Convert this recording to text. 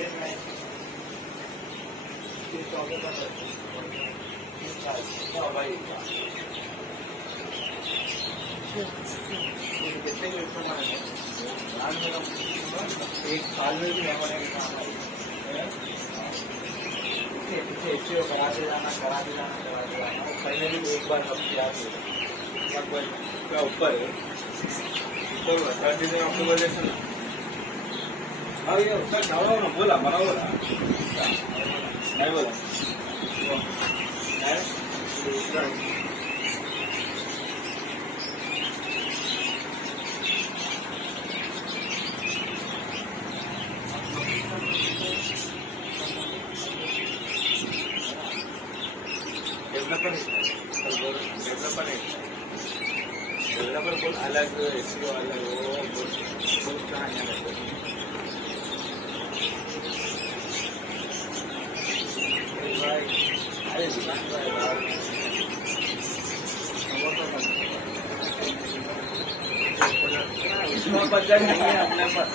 एक साल में भी नहीं बनेगा पीछे कराते जाना पहले भी एक बार सब याद हो क्या ऊपर है आपको बोले हाँ ये उसका चावला ना बोला मना बोला नहीं बोला डेवलपर बोल अलग एसईओ अलग वो बोल कहाँ अरे दुकान उसमें बजट नहीं है अपने पास